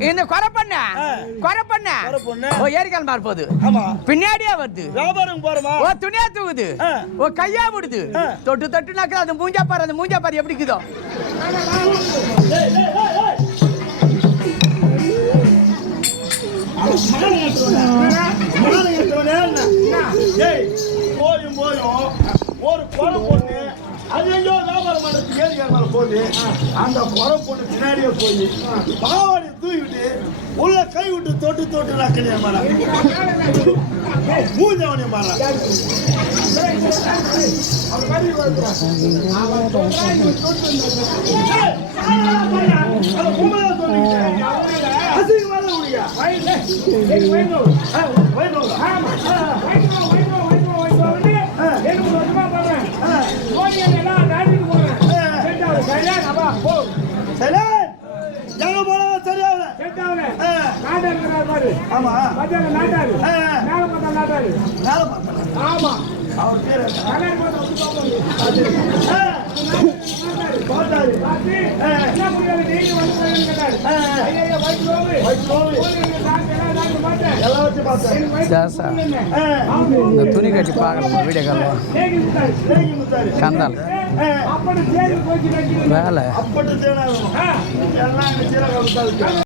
இந்த கொரை பண்ண ஓ ஏரிக்கால் மாற போகுது பின்னாடியே வருது வியாபாரம் போறமா ஓ துணியா தூக்குது ஓ கையா விடுது தொட்டுனாக்க அது மூஞ்சா பாரு எப்படி இருக்குதோ போயும் ஒரு கொரை பொண்ணு அது எங்கோ வியாபாரம் பண்ணுறது ஏரிக்கால் மேல போகுது அந்த கொரை பொண்ணு பின்னாடியே போய் பாவாடி தூக்கிட்டு உள்ள கை விட்டு தொட்டு நக்கலையா மாறா மூஞ்சவனே மாறா எங்க போனாலும் சரியாகல ஆமா ஆமா அவர் பேர் இந்த துணி கட்டி பார்க்கணும் வீடியோ காலம் கந்தால் வேலை